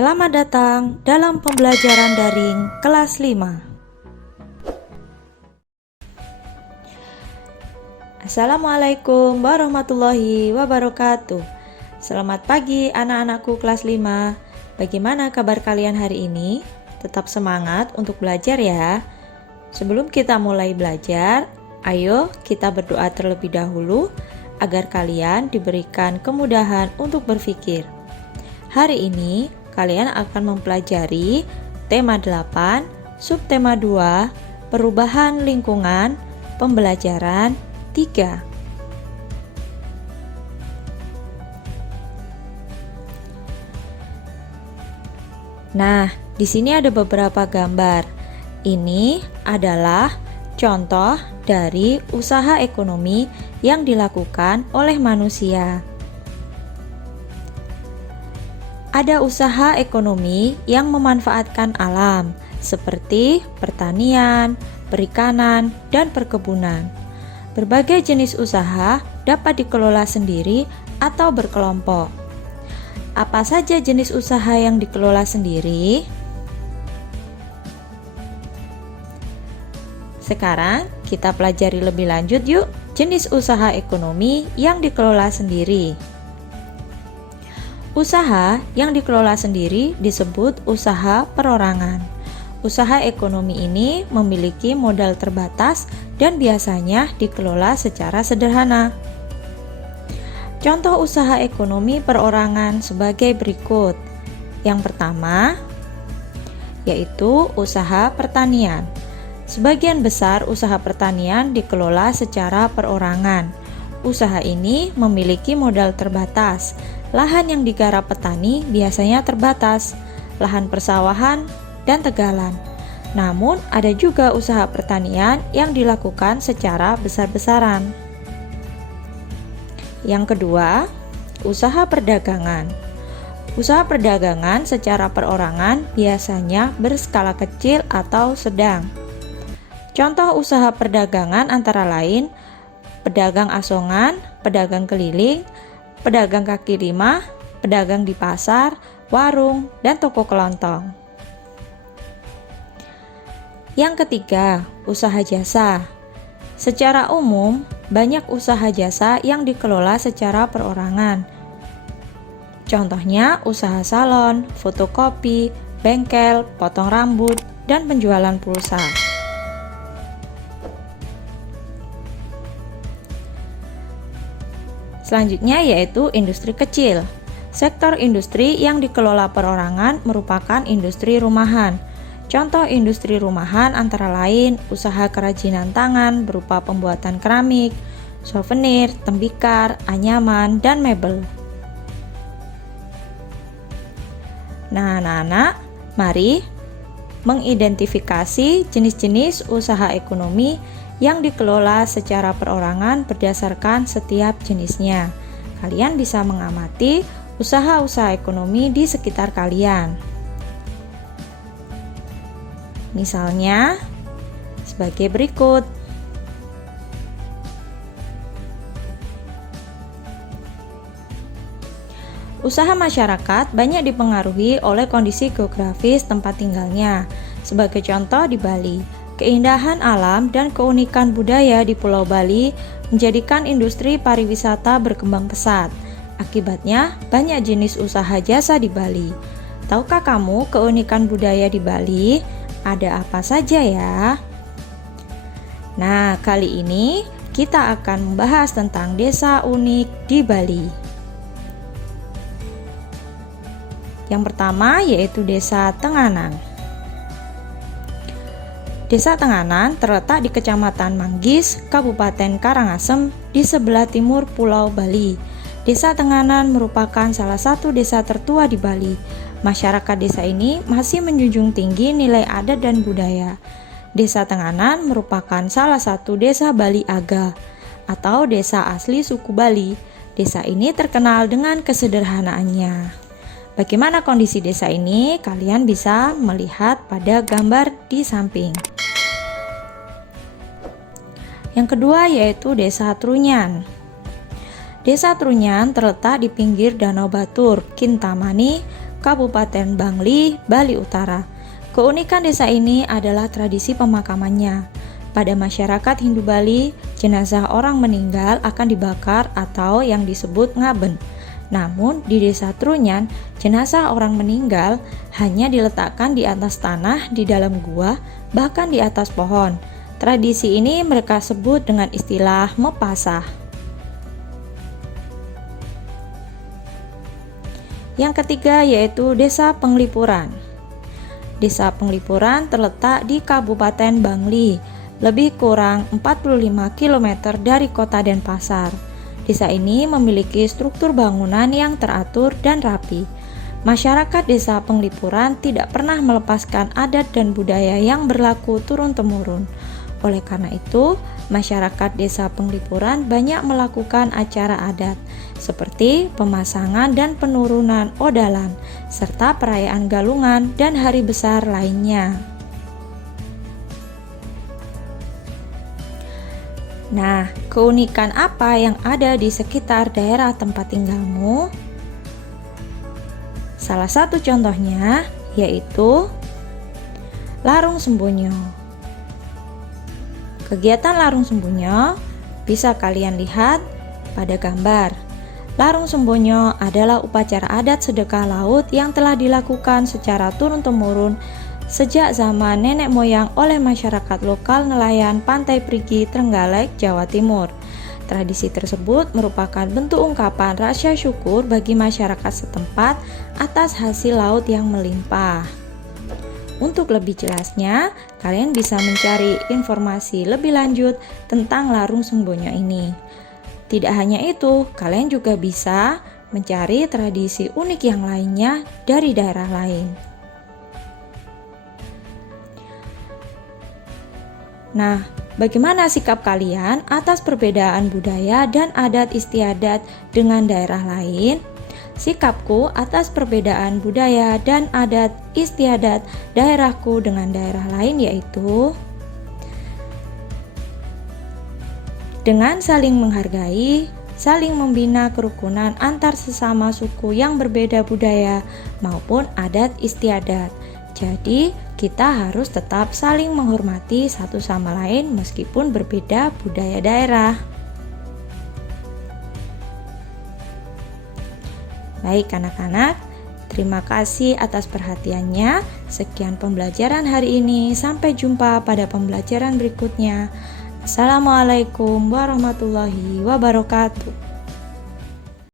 Selamat datang dalam pembelajaran daring kelas 5. Assalamualaikum warahmatullahi wabarakatuh. Selamat pagi anak-anakku kelas 5. Bagaimana kabar kalian hari ini? Tetap semangat untuk belajar ya. Sebelum kita mulai belajar, ayo kita berdoa terlebih dahulu agar kalian diberikan kemudahan untuk berpikir. Hari ini kalian akan mempelajari tema 8, subtema 2, perubahan lingkungan, pembelajaran 3. Nah, di sini ada beberapa gambar. Ini adalah contoh dari usaha ekonomi yang dilakukan oleh manusia. Ada usaha ekonomi yang memanfaatkan alam, seperti pertanian, perikanan, dan perkebunan. Berbagai jenis usaha dapat dikelola sendiri atau berkelompok. Apa saja jenis usaha yang dikelola sendiri? Sekarang kita pelajari lebih lanjut yuk jenis usaha ekonomi yang dikelola sendiri. Usaha yang dikelola sendiri disebut usaha perorangan. Usaha ekonomi ini memiliki modal terbatas dan biasanya dikelola secara sederhana. Contoh usaha ekonomi perorangan sebagai berikut. Yang pertama, yaitu usaha pertanian. Sebagian besar usaha pertanian dikelola secara perorangan. Usaha ini memiliki modal terbatas. Lahan yang digarap petani biasanya terbatas, lahan persawahan dan tegalan. Namun, ada juga usaha pertanian yang dilakukan secara besar-besaran. Yang kedua, usaha perdagangan. Usaha perdagangan secara perorangan biasanya berskala kecil atau sedang. Contoh usaha perdagangan antara lain pedagang asongan, pedagang keliling, pedagang kaki lima, pedagang di pasar, warung, dan toko kelontong. Yang ketiga, usaha jasa. Secara umum, banyak usaha jasa yang dikelola secara perorangan. Contohnya usaha salon, fotokopi, bengkel, potong rambut, dan penjualan pulsa. Selanjutnya yaitu industri kecil. Sektor industri yang dikelola perorangan merupakan industri rumahan. Contoh industri rumahan antara lain usaha kerajinan tangan berupa pembuatan keramik, souvenir, tembikar, anyaman, dan mebel. Nah, anak-anak, mari mengidentifikasi jenis-jenis usaha ekonomi yang dikelola secara perorangan berdasarkan setiap jenisnya. Kalian bisa mengamati usaha-usaha ekonomi di sekitar kalian. Misalnya, sebagai berikut. Usaha masyarakat banyak dipengaruhi oleh kondisi geografis tempat tinggalnya. Sebagai contoh di Bali, keindahan alam dan keunikan budaya di Pulau Bali menjadikan industri pariwisata berkembang pesat. Akibatnya, banyak jenis usaha jasa di Bali. Tahukah kamu keunikan budaya di Bali? Ada apa saja ya? Nah, kali ini kita akan membahas tentang desa unik di Bali. Yang pertama yaitu Desa Tenganan. Desa Tenganan terletak di Kecamatan Manggis, Kabupaten Karangasem, di sebelah timur Pulau Bali. Desa Tenganan merupakan salah satu desa tertua di Bali. Masyarakat desa ini masih menjunjung tinggi nilai adat dan budaya. Desa Tenganan merupakan salah satu desa Bali Aga, atau desa asli suku Bali. Desa ini terkenal dengan kesederhanaannya. Bagaimana kondisi desa ini? Kalian bisa melihat pada gambar di samping. Yang kedua yaitu Desa Trunyan. Desa Trunyan terletak di pinggir Danau Batur, Kintamani, Kabupaten Bangli, Bali Utara. Keunikan desa ini adalah tradisi pemakamannya. Pada masyarakat Hindu Bali, jenazah orang meninggal akan dibakar atau yang disebut ngaben. Namun di desa Trunyan, jenazah orang meninggal hanya diletakkan di atas tanah di dalam gua, bahkan di atas pohon. Tradisi ini mereka sebut dengan istilah mepasah. Yang ketiga yaitu Desa Penglipuran. Desa Penglipuran terletak di Kabupaten Bangli, lebih kurang 45 km dari kota Denpasar. Desa ini memiliki struktur bangunan yang teratur dan rapi. Masyarakat Desa Penglipuran tidak pernah melepaskan adat dan budaya yang berlaku turun-temurun. Oleh karena itu, masyarakat Desa Penglipuran banyak melakukan acara adat seperti pemasangan dan penurunan odalan, serta perayaan galungan dan hari besar lainnya. Nah, keunikan apa yang ada di sekitar daerah tempat tinggalmu? Salah satu contohnya yaitu Larung Sembonyo. Kegiatan Larung Sembonyo bisa kalian lihat pada gambar. Larung Sembonyo adalah upacara adat sedekah laut yang telah dilakukan secara turun-temurun sejak zaman nenek moyang oleh masyarakat lokal nelayan Pantai Perigi, Trenggalek, Jawa Timur. Tradisi tersebut merupakan bentuk ungkapan rasa syukur bagi masyarakat setempat atas hasil laut yang melimpah. Untuk lebih jelasnya, kalian bisa mencari informasi lebih lanjut tentang Larung Sembonyo ini. Tidak hanya itu, kalian juga bisa mencari tradisi unik yang lainnya dari daerah lain. Nah, bagaimana sikap kalian atas perbedaan budaya dan adat istiadat dengan daerah lain? Sikapku atas perbedaan budaya dan adat istiadat daerahku dengan daerah lain yaitu dengan saling menghargai, saling membina kerukunan antar sesama suku yang berbeda budaya maupun adat istiadat. Jadi, kita harus tetap saling menghormati satu sama lain meskipun berbeda budaya daerah. Baik anak-anak, terima kasih atas perhatiannya. Sekian pembelajaran hari ini. Sampai jumpa pada pembelajaran berikutnya. Assalamualaikum warahmatullahi wabarakatuh.